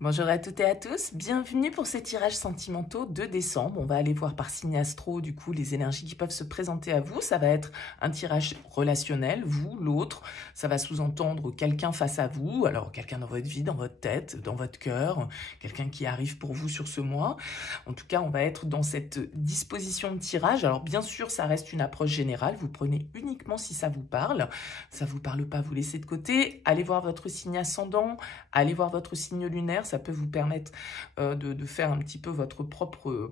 Bonjour à toutes et à tous, bienvenue pour ces tirages sentimentaux de décembre. On va aller voir par signe astro du coup les énergies qui peuvent se présenter à vous. Ça va être un tirage relationnel, vous, l'autre. Ça va sous-entendre quelqu'un face à vous, alors quelqu'un dans votre vie, dans votre tête, dans votre cœur, quelqu'un qui arrive pour vous sur ce mois. En tout cas, on va être dans cette disposition de tirage. Alors bien sûr, ça reste une approche générale. Vous prenez uniquement si ça vous parle. Ça vous parle pas, vous laissez de côté. Allez voir votre signe ascendant, allez voir votre signe lunaire. Ça peut vous permettre de faire un petit peu votre propre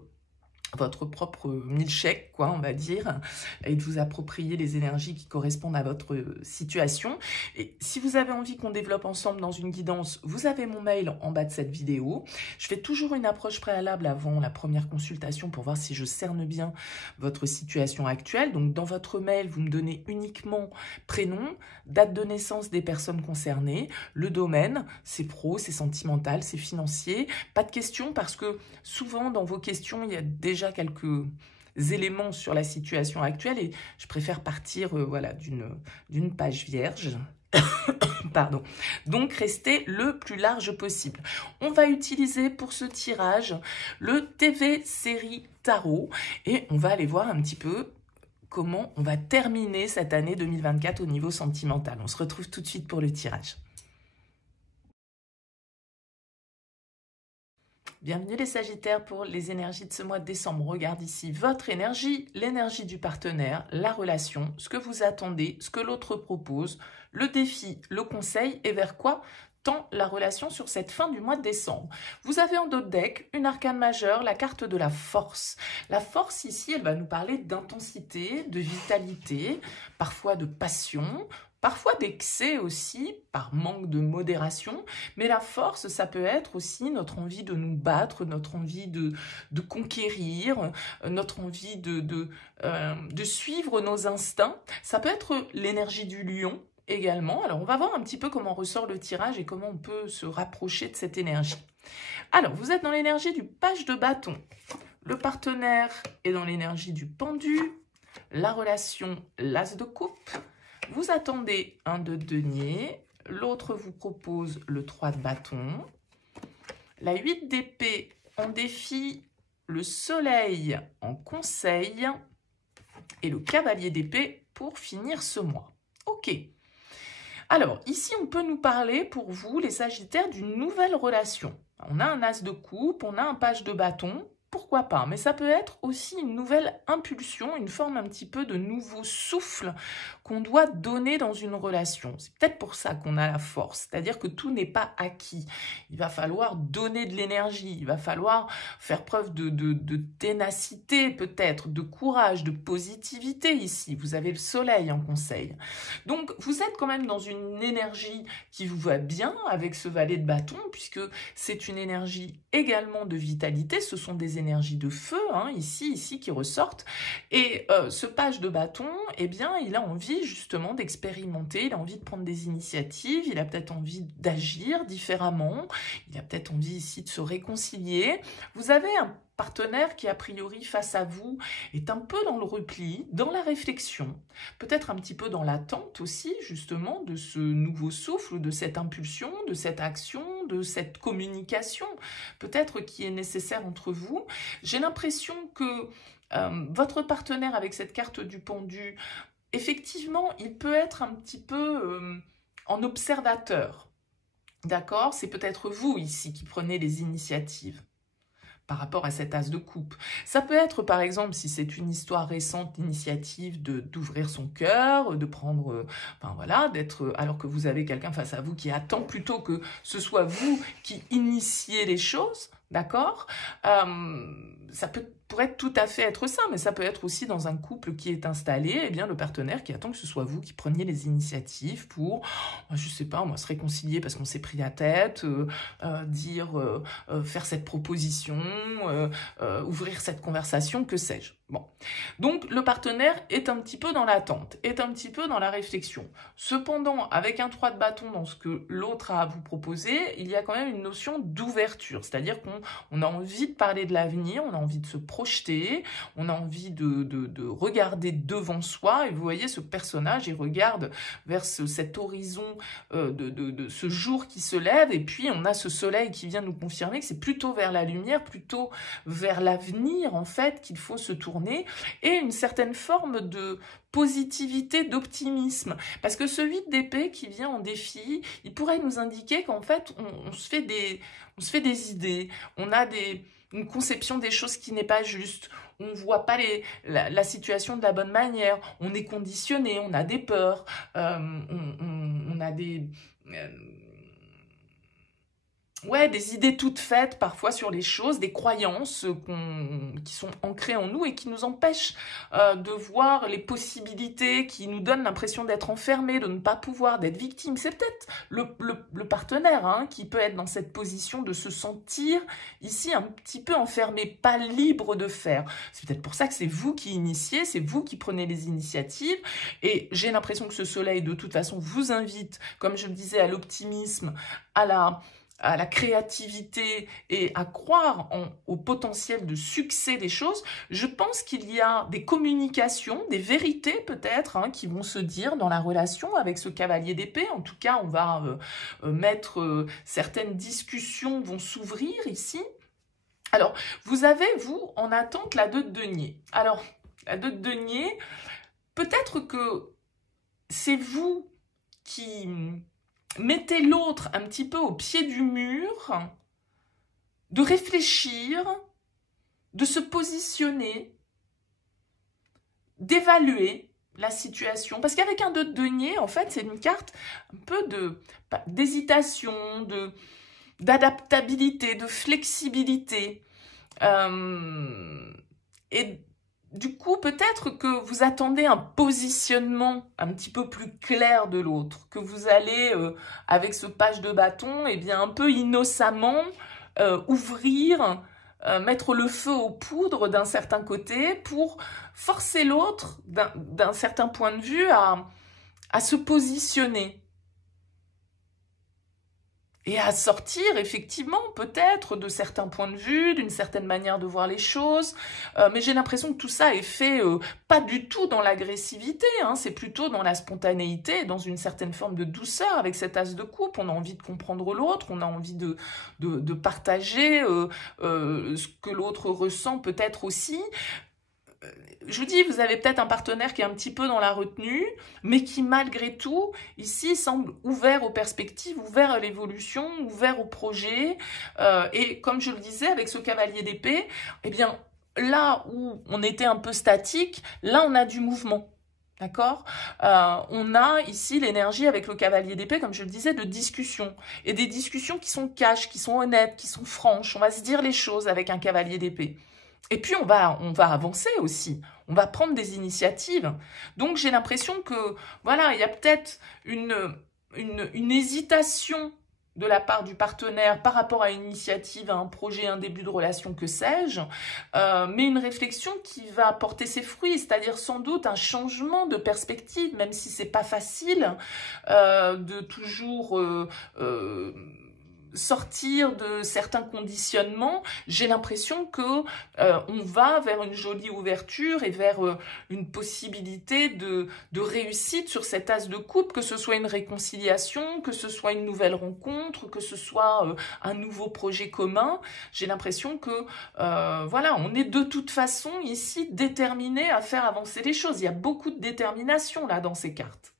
milkshake, quoi, on va dire, et de vous approprier les énergies qui correspondent à votre situation. Et si vous avez envie qu'on développe ensemble dans une guidance, vous avez mon mail en bas de cette vidéo. Je fais toujours une approche préalable avant la première consultation pour voir si je cerne bien votre situation actuelle. Donc, dans votre mail, vous me donnez uniquement prénom, date de naissance des personnes concernées, le domaine, c'est pro, c'est sentimental, c'est financier. Pas de questions parce que souvent, dans vos questions, il y a déjà quelques éléments sur la situation actuelle et je préfère partir voilà, d'une page vierge. Pardon. Donc, restez le plus large possible. On va utiliser pour ce tirage le TV Série Tarot et on va aller voir un petit peu comment on va terminer cette année 2024 au niveau sentimental. On se retrouve tout de suite pour le tirage. Bienvenue les Sagittaires pour les énergies de ce mois de décembre. Regarde ici votre énergie, l'énergie du partenaire, la relation, ce que vous attendez, ce que l'autre propose, le défi, le conseil et vers quoi tend la relation sur cette fin du mois de décembre. Vous avez en dos de deck une arcane majeure, la carte de la force. La force ici, elle va nous parler d'intensité, de vitalité, parfois de passion, parfois d'excès aussi, par manque de modération, mais la force, ça peut être aussi notre envie de nous battre, notre envie de conquérir, notre envie de suivre nos instincts. Ça peut être l'énergie du lion également. Alors, on va voir un petit peu comment ressort le tirage et comment on peut se rapprocher de cette énergie. Alors, vous êtes dans l'énergie du page de bâton. Le partenaire est dans l'énergie du pendu, la relation, l'as de coupe. Vous attendez un de denier, l'autre vous propose le 3 de bâton. La 8 d'épée en défi, le soleil en conseil et le cavalier d'épée pour finir ce mois. Ok. Alors, ici, on peut nous parler pour vous, les Sagittaires, d'une nouvelle relation. On a un as de coupe, on a un page de bâton. Pourquoi pas? Mais ça peut être aussi une nouvelle impulsion, une forme un petit peu de nouveau souffle qu'on doit donner dans une relation. C'est peut-être pour ça qu'on a la force, c'est-à-dire que tout n'est pas acquis. Il va falloir donner de l'énergie, il va falloir faire preuve de ténacité peut-être, de courage, de positivité ici. Vous avez le soleil en conseil. Donc, vous êtes quand même dans une énergie qui vous va bien avec ce valet de bâton, puisque c'est une énergie également de vitalité. Ce sont des énergies de feu, hein, ici, qui ressortent. Et ce page de bâton, eh bien, il a envie justement d'expérimenter, il a envie de prendre des initiatives, il a peut-être envie d'agir différemment, il a peut-être envie ici de se réconcilier. Vous avez un partenaire qui, a priori, face à vous, est un peu dans le repli, dans la réflexion, peut-être un petit peu dans l'attente aussi, justement, de ce nouveau souffle, de cette impulsion, de cette action, de cette communication, peut-être qui est nécessaire entre vous. J'ai l'impression que votre partenaire, avec cette carte du pendu, effectivement, il peut être un petit peu en observateur. D'accord? C'est peut-être vous, ici, qui prenez les initiatives par rapport à cet as de coupe. Ça peut être, par exemple, si c'est une histoire récente, l'initiative d'ouvrir son cœur, de prendre, enfin voilà, d'être, alors que vous avez quelqu'un face à vous qui attend plutôt que ce soit vous qui initiez les choses, d'accord? Ça pourrait tout à fait être ça, mais ça peut être aussi dans un couple qui est installé, eh bien le partenaire qui attend que ce soit vous qui preniez les initiatives pour, je sais pas, moi, se réconcilier parce qu'on s'est pris la tête, faire cette proposition, ouvrir cette conversation, que sais-je. Bon, donc le partenaire est un petit peu dans l'attente, est un petit peu dans la réflexion. Cependant, avec un 3 de bâton dans ce que l'autre a à vous proposer, il y a quand même une notion d'ouverture, c'est-à-dire qu'on a envie de parler de l'avenir, on a envie de se projeter, on a envie de regarder devant soi, et vous voyez ce personnage, il regarde vers cet horizon de ce jour qui se lève, et puis on a ce soleil qui vient nous confirmer que c'est plutôt vers la lumière, plutôt vers l'avenir en fait qu'il faut se tourner, et une certaine forme de positivité, d'optimisme. Parce que ce 8 d'épée qui vient en défi, il pourrait nous indiquer qu'en fait, on se fait des idées, on a une conception des choses qui n'est pas juste, on ne voit pas la situation de la bonne manière, on est conditionné, on a des peurs, on a des... ouais, des idées toutes faites parfois sur les choses, des croyances qui sont ancrées en nous et qui nous empêchent de voir les possibilités, qui nous donnent l'impression d'être enfermés, de ne pas pouvoir, d'être victime. C'est peut-être le partenaire hein, qui peut être dans cette position de se sentir ici un petit peu enfermé, pas libre de faire. C'est peut-être pour ça que c'est vous qui initiez, c'est vous qui prenez les initiatives et j'ai l'impression que ce soleil de toute façon vous invite, comme je le disais, à l'optimisme, à la créativité et à croire au potentiel de succès des choses, je pense qu'il y a des communications, des vérités peut-être, hein, qui vont se dire dans la relation avec ce cavalier d'épée. En tout cas, on va mettre certaines discussions vont s'ouvrir ici. Alors, vous avez, vous, en attente, la 2 de denier. Alors, la 2 de denier, peut-être que c'est vous qui... mettez l'autre un petit peu au pied du mur, de réfléchir, de se positionner, d'évaluer la situation. Parce qu'avec un 2 de denier, en fait, c'est une carte un peu d'hésitation, d'adaptabilité, de flexibilité. Et du coup, peut-être que vous attendez un positionnement un petit peu plus clair de l'autre, que vous allez, avec ce page de bâton, eh bien, un peu innocemment ouvrir, mettre le feu aux poudres d'un certain côté pour forcer l'autre, d'un certain point de vue, à se positionner. Et à sortir, effectivement, peut-être, de certains points de vue, d'une certaine manière de voir les choses. Mais j'ai l'impression que tout ça est fait pas du tout dans l'agressivité, hein, c'est plutôt dans la spontanéité, dans une certaine forme de douceur avec cet as de coupe. On a envie de comprendre l'autre, on a envie de partager ce que l'autre ressent peut-être aussi. Je vous dis, vous avez peut-être un partenaire qui est un petit peu dans la retenue, mais qui malgré tout, ici, semble ouvert aux perspectives, ouvert à l'évolution, ouvert au projet. Et comme je le disais, avec ce cavalier d'épée, eh bien, là où on était un peu statique, là, on a du mouvement. D'accord? On a ici l'énergie avec le cavalier d'épée, comme je le disais, de discussion. Et des discussions qui sont cash, qui sont honnêtes, qui sont franches. On va se dire les choses avec un cavalier d'épée. Et puis, on va avancer aussi. On va prendre des initiatives. Donc, j'ai l'impression que, voilà, il y a peut-être une hésitation de la part du partenaire par rapport à une initiative, à un projet, un début de relation, que sais-je, mais une réflexion qui va porter ses fruits, c'est-à-dire sans doute un changement de perspective, même si c'est pas facile de toujours... sortir de certains conditionnements, j'ai l'impression que on va vers une jolie ouverture et vers une possibilité de réussite sur cet as de coupe, que ce soit une réconciliation, que ce soit une nouvelle rencontre, que ce soit un nouveau projet commun. J'ai l'impression que voilà, on est de toute façon ici déterminé à faire avancer les choses. Il y a beaucoup de détermination là dans ces cartes.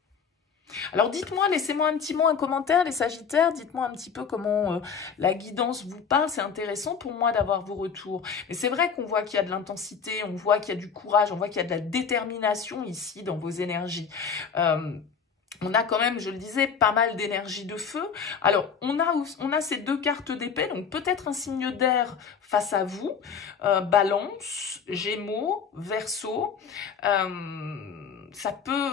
Alors dites-moi, laissez-moi un petit mot, un commentaire, les Sagittaires, dites-moi un petit peu comment la guidance vous parle, c'est intéressant pour moi d'avoir vos retours. Mais c'est vrai qu'on voit qu'il y a de l'intensité, on voit qu'il y a du courage, on voit qu'il y a de la détermination ici dans vos énergies. On a quand même, je le disais, pas mal d'énergie de feu. Alors, on a ces 2 cartes d'épée, donc peut-être un signe d'air face à vous. Balance, Gémeaux, Verseau. ça peut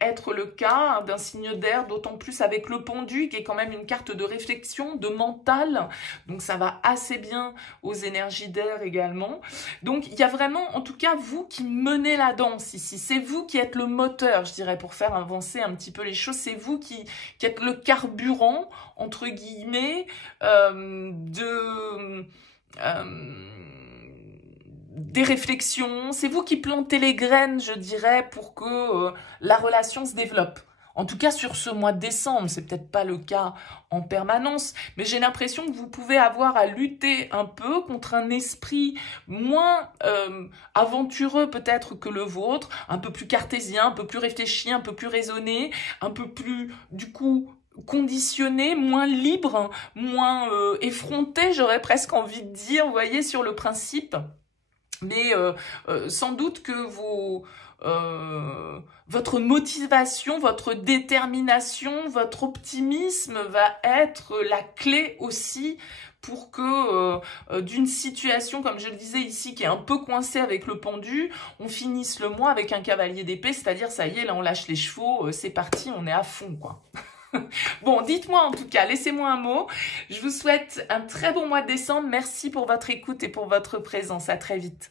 être le cas d'un signe d'air, d'autant plus avec le pendu, qui est quand même une carte de réflexion, de mental. Donc, ça va assez bien aux énergies d'air également. Donc, il y a vraiment, en tout cas, vous qui menez la danse ici. C'est vous qui êtes le moteur, je dirais, pour faire avancer un petit peu les choses. C'est vous qui êtes le carburant, entre guillemets, des réflexions. C'est vous qui plantez les graines, je dirais, pour que la relation se développe. En tout cas, sur ce mois de décembre, c'est peut-être pas le cas en permanence, mais j'ai l'impression que vous pouvez avoir à lutter un peu contre un esprit moins aventureux peut-être que le vôtre, un peu plus cartésien, un peu plus réfléchi, un peu plus raisonné, un peu plus, du coup, conditionné, moins libre, moins effronté, j'aurais presque envie de dire, vous voyez, sur le principe. Mais sans doute que votre motivation, votre détermination, votre optimisme va être la clé aussi pour que d'une situation, comme je le disais ici, qui est un peu coincée avec le pendu, on finisse le mois avec un cavalier d'épée, c'est-à-dire ça y est, là on lâche les chevaux, c'est parti, on est à fond, quoi. Bon, dites-moi en tout cas, laissez-moi un mot. Je vous souhaite un très bon mois de décembre. Merci pour votre écoute et pour votre présence. À très vite.